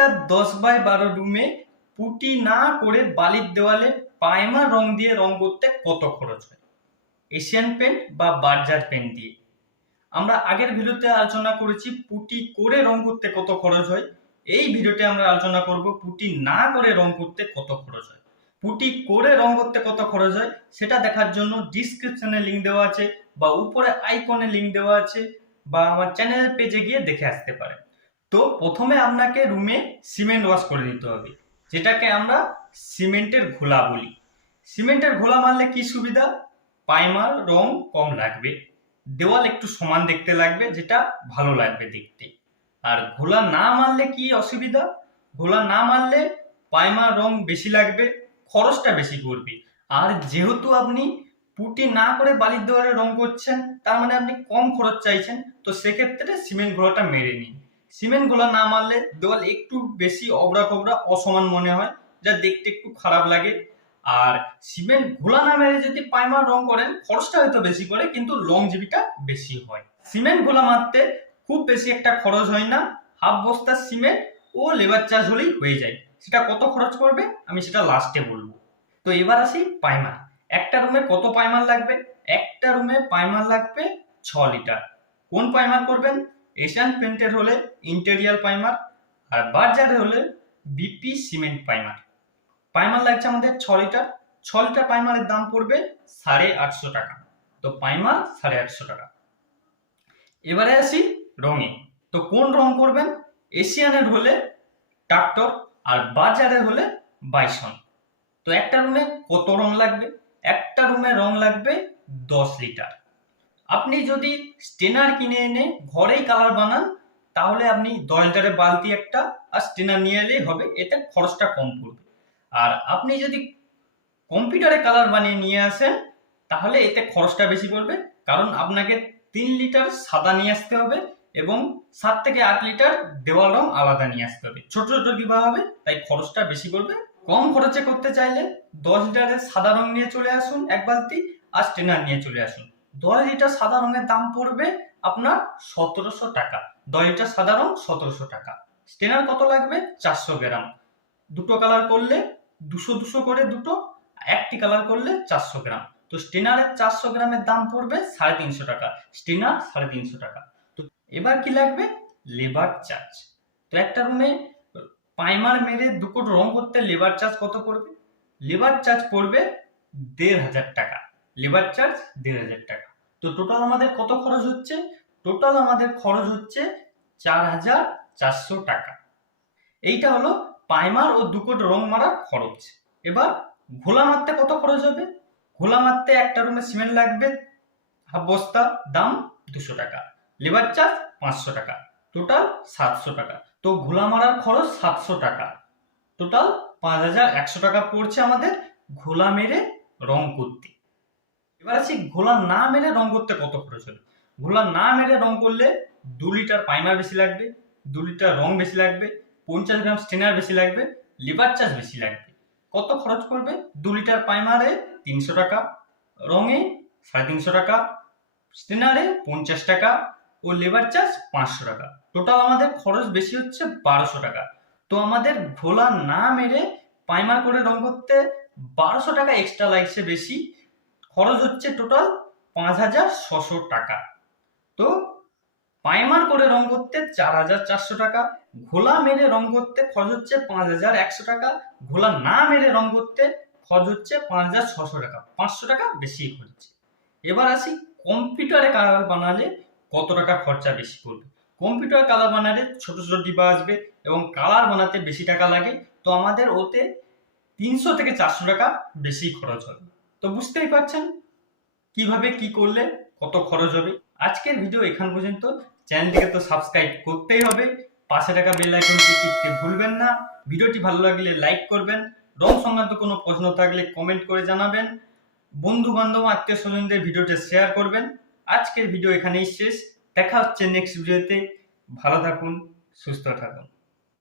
একটা দশ বাই বারো রুমে পুটি না করে বালির দেওয়ালে পায়মা রং দিয়ে রং করতে কত খরচ হয়? এশিয়ান পেন্ট বা বার্জার পেন্ট দিয়ে। আমরা আগের ভিডিওতে আলোচনা করেছি পুটি করে রং করতে কত খরচ হয়। এই ভিডিওতে আমরা আলোচনা করব পুটি না করে রং করতে কত খরচ হয়। পুটি করে রং করতে কত খরচ হয় সেটা দেখার জন্য ডিসক্রিপশনে লিঙ্ক দেওয়া আছে বা উপরে আইকনে লিঙ্ক দেওয়া আছে বা আমার চ্যানেলের পেজে গিয়ে দেখে আসতে পারেন। তো প্রথমে আপনাকে রুমে সিমেন্ট ওয়াশ করে দিতে হবে। যেটাকে আমরা সিমেন্টের ঘোলা বলি। সিমেন্টের ঘোলা মারলে কি সুবিধা? পাইমার রং কম লাগবে। দেওয়াল একটু সমান দেখতে লাগবে, যেটা ভালো লাগবে দেখতে। আর ঘোলা না মারলে কি অসুবিধা? ঘোলা না মারলে পাইমার রং বেশি লাগবে, খরচটা বেশি করবে আর যেহেতু আপনি পুটি না করে বালির দেওয়ালে রং করছেন, তার মানে আপনি কম খরচ চাইছেন, তো সেক্ষেত্রে সিমেন্ট ঘোলাটা মেরে নিন। সিমেন্ট গোলা না মারলে দেওয়াল একটু বেশি অবরা কবরা অসমান মনে হয়, যা দেখতে একটু খারাপ লাগে। আর সিমেন্ট ঘোলা না মেরে যদি পাইমার রং করেন, খরচটা হয়তো বেশি করে কিন্তু লং লংজিবিটা বেশি হয়। সিমেন্ট ঘোলা মারতে খুব বেশি একটা খরচ হয় না, হাফ বস্তা সিমেন্ট ও লেবার চার্জ হলেই হয়ে যায়। সেটা কত খরচ করবে আমি সেটা লাস্টে বলব। তো এবার আসি পাইমার। একটা রুমে কত পাইমার লাগবে? একটা রুমে পাইমার লাগবে ছ লিটার। কোন পাইমার করবেন? এশিয়ান পেন্টের হলে ইন্টেরিয়াল পাইমার আর বার্জারের হলে বিপি সিমেন্ট পাইমার পাইমার লাগছে আমাদের ছ লিটার ছ লিটার পাইমারের দাম পড়বে সাড়ে আটশো টাকা। তো পাইমার সাড়ে আটশো টাকা। এবারে আসি রঙে। তো কোন রং করবেন? এশিয়ানের হলে ট্রাক্টর আর বাজারের হলে বাইসন তো একটা রুমে কত রং লাগবে? একটা রুমে রং লাগবে দশ লিটার আপনি যদি স্টেনার কিনে এনে ঘরেই কালার বানান, তাহলে আপনি দশ লিটারের বালতি একটা আর স্টেনার নিয়ে এলেই হবে, এতে খরচটা কম পড়বে। আর আপনি যদি কম্পিউটারে কালার বানিয়ে নিয়ে আসেন, তাহলে এতে খরচটা বেশি পড়বে, কারণ আপনাকে তিন লিটার সাদা নিয়ে আসতে হবে এবং সাত থেকে আট লিটার দেওয়াল রং আলাদা নিয়ে আসতে হবে। ছোট ছোট ডিবা হবে, তাই খরচটা বেশি পড়বে। কম খরচে করতে চাইলে দশ লিটারের সাদা রং নিয়ে চলে আসুন এক বালতি আর স্টেনার নিয়ে চলে আসুন। দশ লিটার সাদা রঙের দাম পড়বে আপনার সতেরোশো টাকা। দশ লিটার সাদা রং সতেরোশো টাকা। স্টেনার কত লাগবে? চারশো গ্রাম। দুটো কালার করলে দুশো দুশো করে দুটো, একটি কালার করলে চারশো গ্রাম। তো স্টেনারের চারশো গ্রামের দাম পড়বে সাড়ে তিনশো টাকা। স্টেনার সাড়ে তিনশো টাকা। তো এবার কি লাগবে? লেবার চার্জ তো একটা রুমে পাইমার মেরে দুটো রং করতে লেবার চার্জ কত পড়বে? লেবার চার্জ পড়বে দেড় হাজার টাকা। লেবার চার্জ দেড় হাজার টাকা। তো টোটাল আমাদের কত খরচ হচ্ছে? টোটাল আমাদের খরচ হচ্ছে চার হাজার চারশো টাকা। এইটা হলো পাইমার ও দুকোট রং মারার খরচ। এবার ঘোলা মারতে কত খরচ হবে? ঘোলা মারতে একটা রুমে সিমেন্ট লাগবে, হাফ বস্তা, দাম দুশো টাকা। লেবার চার্জ পাঁচশো টাকা টোটাল সাতশো টাকা। তো ঘোলা মারার খরচ সাতশো টাকা। টোটাল পাঁচ হাজার একশো টাকা পড়ছে আমাদের ঘোলা মেরে রং করতে। এবার আছি ঘোলা না মেরে রং করতে কত খরচ হবে ঘোলা না মেরে রং করলে দু লিটার পাইমার বেশি লাগবে, দু লিটার রং বেশি লাগবে, পঞ্চাশ গ্রাম স্টেনার বেশি লাগবে লিভার চার্জ বেশি লাগবে। কত খরচ করবে? দু লিটার পাইমারে তিনশো টাকা রঙে সাড়ে তিনশো টাকা স্টেনারে পঞ্চাশ টাকা ও লেবার চার্জ পাঁচশো টাকা। টোটাল আমাদের খরচ বেশি হচ্ছে বারোশো টাকা। তো আমাদের ঘোলা না মেরে পাইমার করে রং করতে বারোশো টাকা এক্সট্রা লাগছে বেশি। খরচ হচ্ছে টোটাল পাঁচ হাজার ছশো টাকা। তো পাইমার করে রং করতে চার হাজার চারশো টাকা, ঘোলা মেরে রং করতে খরচ হচ্ছে পাঁচ হাজার একশো টাকা, ঘোলা না মেরে রং করতে খরচ হচ্ছে পাঁচ হাজার ছশো টাকা, পাঁচশো টাকা বেশি খরচ। এবার আসি কম্পিউটারে কালার বানালে কত টাকা খরচা বেশি পড়বে? কম্পিউটার কালার বানালে ছোট ছোট ডিবা আসবে এবং কালার বানাতে বেশি টাকা লাগে, তো আমাদের ওতে তিনশো থেকে চারশো টাকা বেশি খরচ হবে। তো বুঝতেই পারছেন কীভাবে কি করলে কত খরচ হবে। আজকের ভিডিও এখান পর্যন্ত। চ্যানেলটিকে তো সাবস্ক্রাইব করতেই হবে। পাশে টাকা বেল আইকনটি টিপতে ভুলবেন না। ভিডিওটি ভালো লাগলে লাইক করবেন। রং সংক্রান্ত কোনো প্রশ্ন থাকলে কমেন্ট করে জানাবেন। বন্ধু বান্ধব আত্মীয় স্বজনদের ভিডিওটা শেয়ার করবেন। আজকের ভিডিও এখানেই শেষ। দেখা হচ্ছে নেক্সট ভিডিওতে ভালো থাকুন, সুস্থ থাকুন।